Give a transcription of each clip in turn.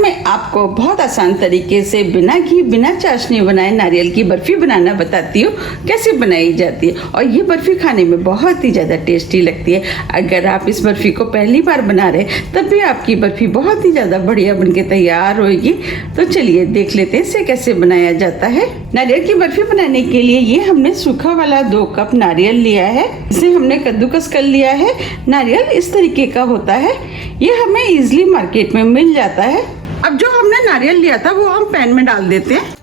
मैं आपको बहुत आसान तरीके से बिना घी बिना चाशनी बनाए नारियल की बर्फी बनाना बताती हूँ कैसे बनाई जाती है। और ये बर्फी खाने में बहुत ही ज़्यादा टेस्टी लगती है। अगर आप इस बर्फी को पहली बार बना रहे तब भी आपकी बर्फी बहुत ही ज़्यादा बढ़िया बनके तैयार होगी। तो चलिए देख लेते हैं इसे कैसे बनाया जाता है। नारियल की बर्फी बनाने के लिए ये हमने सूखा वाला 2 कप नारियल लिया है। इसे हमने कद्दूकस कर लिया है। नारियल इस तरीके का होता है, ये हमें इजीली मार्केट में मिल जाता है। अब जो हमने नारियल लिया था वो हम पैन में डाल देते हैं।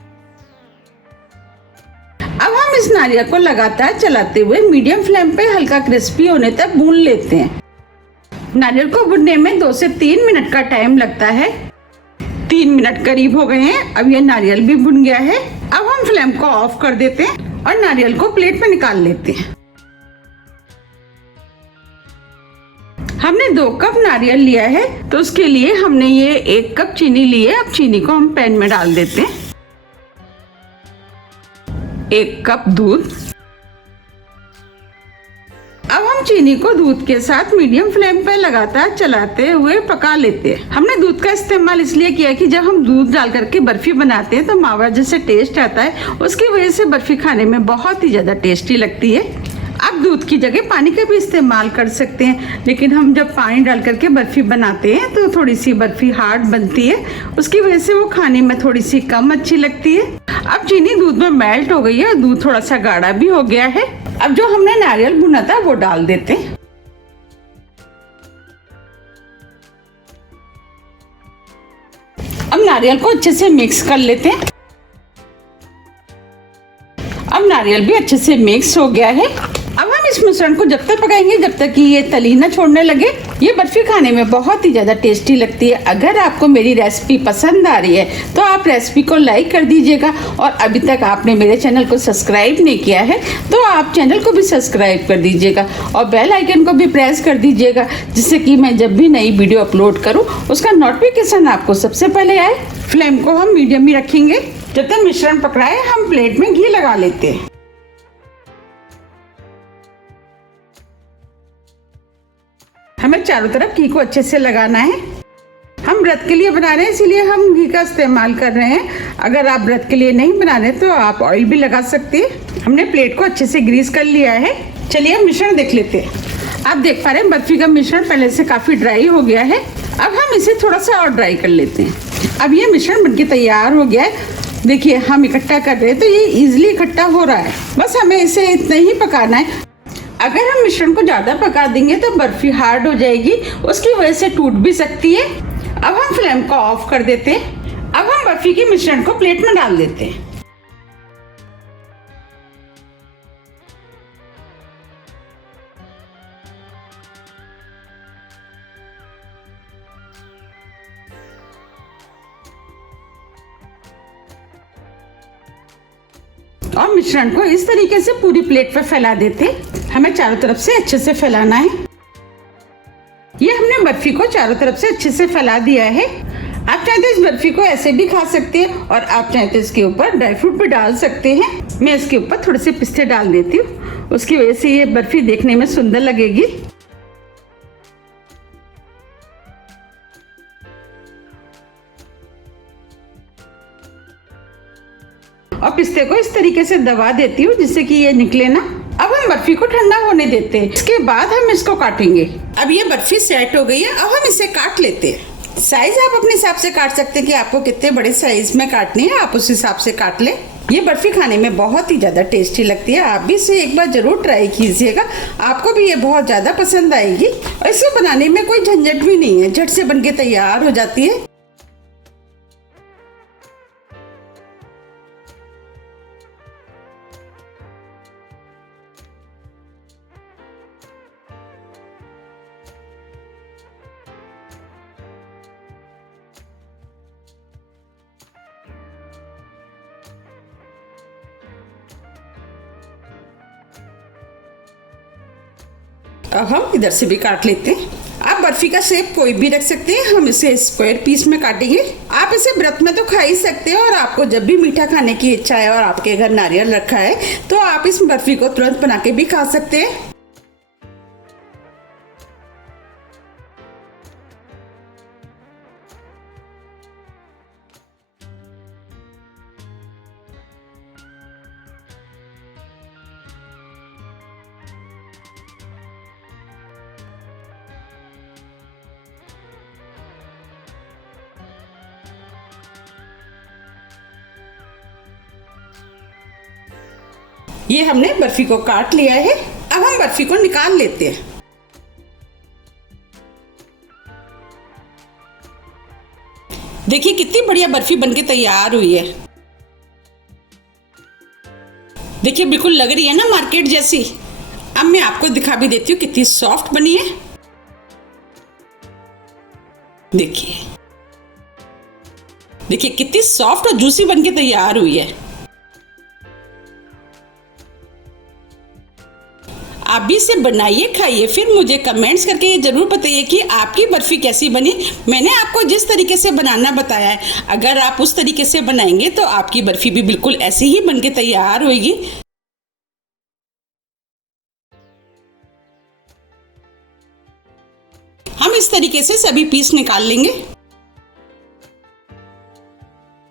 अब हम इस नारियल को लगातार चलाते हुए मीडियम फ्लेम पे हल्का क्रिस्पी होने तक भून लेते हैं। नारियल को भुनने में 2 से 3 मिनट का टाइम लगता है। 3 मिनट करीब हो गए हैं। अब ये नारियल भी भुन गया है। अब हम फ्लेम को ऑफ कर देते हैं और नारियल को प्लेट में निकाल लेते हैं। हमने 2 कप नारियल लिया है तो उसके लिए हमने ये 1 कप चीनी ली है। अब चीनी को हम पैन में डाल देते हैं। 1 कप दूध। अब हम चीनी को दूध के साथ मीडियम फ्लेम पर लगातार चलाते हुए पका लेते हैं। हमने दूध का इस्तेमाल इसलिए किया कि जब हम दूध डाल करके बर्फी बनाते हैं तो मावा जैसे टेस्ट आता है, उसकी वजह से बर्फी खाने में बहुत ही ज्यादा टेस्टी लगती है। आप दूध की जगह पानी का भी इस्तेमाल कर सकते हैं, लेकिन हम जब पानी डाल करके बर्फी बनाते हैं तो थोड़ी सी बर्फी हार्ड बनती है, उसकी वजह से वो खाने में थोड़ी सी कम अच्छी लगती है। अब चीनी दूध में मेल्ट हो गई है और दूध थोड़ा सा गाढ़ा भी हो गया है। अब जो हमने नारियल भुना था वो डाल देते हैं। अब नारियल को अच्छे से मिक्स कर लेते हैं। अब नारियल भी अच्छे से मिक्स हो गया है। अब हम इस मिश्रण को जब तक पकाएंगे जब तक कि ये तली ना छोड़ने लगे। ये बर्फी खाने में बहुत ही ज़्यादा टेस्टी लगती है। अगर आपको मेरी रेसिपी पसंद आ रही है तो आप रेसिपी को लाइक कर दीजिएगा, और अभी तक आपने मेरे चैनल को सब्सक्राइब नहीं किया है तो आप चैनल को भी सब्सक्राइब कर दीजिएगा और बेल आइकन को भी प्रेस कर दीजिएगा, जिससे कि मैं जब भी नई वीडियो अपलोड करूँ उसका नोटिफिकेशन आपको सबसे पहले आए। फ्लेम को हम मीडियम ही रखेंगे। जब तक मिश्रण पक रहा है हम प्लेट में घी लगा लेते हैं। हमें चारों तरफ घी को अच्छे से लगाना है। हम व्रत के लिए बना रहे हैं इसीलिए हम घी का इस्तेमाल कर रहे हैं। अगर आप व्रत के लिए नहीं बना रहे तो आप ऑयल भी लगा सकते हैं। हमने प्लेट को अच्छे से ग्रीस कर लिया है। चलिए हम मिश्रण देख लेते हैं। आप देख पा रहे हैं बर्फी का मिश्रण पहले से काफी ड्राई हो गया है। अब हम इसे थोड़ा सा और ड्राई कर लेते हैं। अब ये मिश्रण बनके तैयार हो गया है। देखिए हम इकट्ठा कर रहे हैं तो ये इजिली इकट्ठा हो रहा है। बस हमें इसे इतना ही पकाना है। अगर हम मिश्रण को ज़्यादा पका देंगे तो बर्फी हार्ड हो जाएगी, उसकी वजह से टूट भी सकती है। अब हम फ्लेम को ऑफ कर देते हैं। अब हम बर्फी के मिश्रण को प्लेट में डाल देते हैं। और मिश्रण को इस तरीके से पूरी प्लेट पर फैला देते हैं। हमें चारों तरफ से अच्छे से फैलाना है। ये हमने बर्फी को चारों तरफ से अच्छे से फैला दिया है। आप चाहे तो इस बर्फी को ऐसे भी खा सकते हैं और आप चाहे तो इसके ऊपर ड्राई फ्रूट भी डाल सकते हैं। मैं इसके ऊपर थोड़े से पिस्ते डाल देती हूँ, उसकी वजह से ये बर्फी देखने में सुंदर लगेगी। और पिस्ते को इस तरीके से दबा देती हूँ जिससे कि ये निकले ना। अब हम बर्फी को ठंडा होने देते हैं, इसके बाद हम इसको काटेंगे। अब ये बर्फी सेट हो गई है। अब हम इसे काट लेते हैं। साइज आप अपने हिसाब से काट सकते हैं कि आपको कितने बड़े साइज में काटनी है, आप उस हिसाब से काट लें। ये बर्फी खाने में बहुत ही ज़्यादा टेस्टी लगती है। आप भी इसे एक बार ज़रूर ट्राई कीजिएगा, आपको भी ये बहुत ज़्यादा पसंद आएगी। और इसे बनाने में कोई झंझट भी नहीं है, झट से बनके तैयार हो जाती है। अब हम इधर से भी काट लेते हैं। आप बर्फी का शेप कोई भी रख सकते हैं, हम इसे स्क्वायर पीस में काटेंगे। आप इसे व्रत में तो खा ही सकते हैं, और आपको जब भी मीठा खाने की इच्छा है और आपके घर नारियल रखा है तो आप इस बर्फी को तुरंत बना के भी खा सकते हैं। ये हमने बर्फी को काट लिया है। अब हम बर्फी को निकाल लेते हैं। देखिए कितनी बढ़िया बर्फी बनके तैयार हुई है। देखिए बिल्कुल लग रही है ना मार्केट जैसी। अब मैं आपको दिखा भी देती हूँ कितनी सॉफ्ट बनी है। देखिए देखिए कितनी सॉफ्ट और जूसी बनके तैयार हुई है। आप भी इसे बनाइए, खाइए, फिर मुझे कमेंट्स करके ये जरूर बताइए कि आपकी बर्फी कैसी बनी। मैंने आपको जिस तरीके से बनाना बताया है, अगर आप उस तरीके से बनाएंगे तो आपकी बर्फी भी बिल्कुल ऐसी ही बनके तैयार होगी। हम इस तरीके से सभी पीस निकाल लेंगे।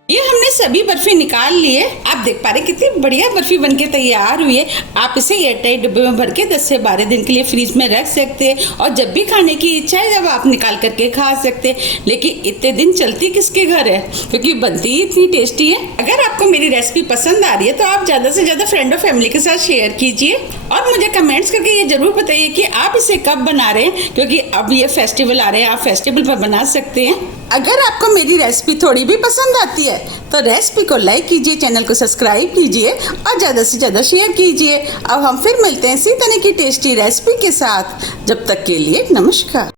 ये हमने सभी बर्फी निकाल लिए। आप देख पा रहे कितनी बढ़िया बर्फी बनके तैयार हुई है। आप इसे एयरटाइट डिब्बे में भर के 10 से 12 दिन के लिए फ्रीज में रख सकते हैं और जब भी खाने की इच्छा है जब आप निकाल करके खा सकते हैं। लेकिन इतने दिन चलती किसके घर है, क्योंकि बनती ही इतनी टेस्टी है। अगर आपको मेरी रेसिपी पसंद आ रही है तो आप ज्यादा से ज्यादा फ्रेंड और फैमिली के साथ शेयर कीजिए और मुझे कमेंट्स करके ये जरूर बताइए कि आप इसे कब बना रहे हैं, क्योंकि अब ये फेस्टिवल आ रहे हैं, आप फेस्टिवल पर बना सकते हैं। अगर आपको मेरी रेसिपी थोड़ी भी पसंद आती है तो रेसिपी को लाइक कीजिए, चैनल को सब्सक्राइब कीजिए और ज़्यादा से ज़्यादा शेयर कीजिए। अब हम फिर मिलते हैं इसी तरह की टेस्टी रेसिपी के साथ। जब तक के लिए नमस्कार।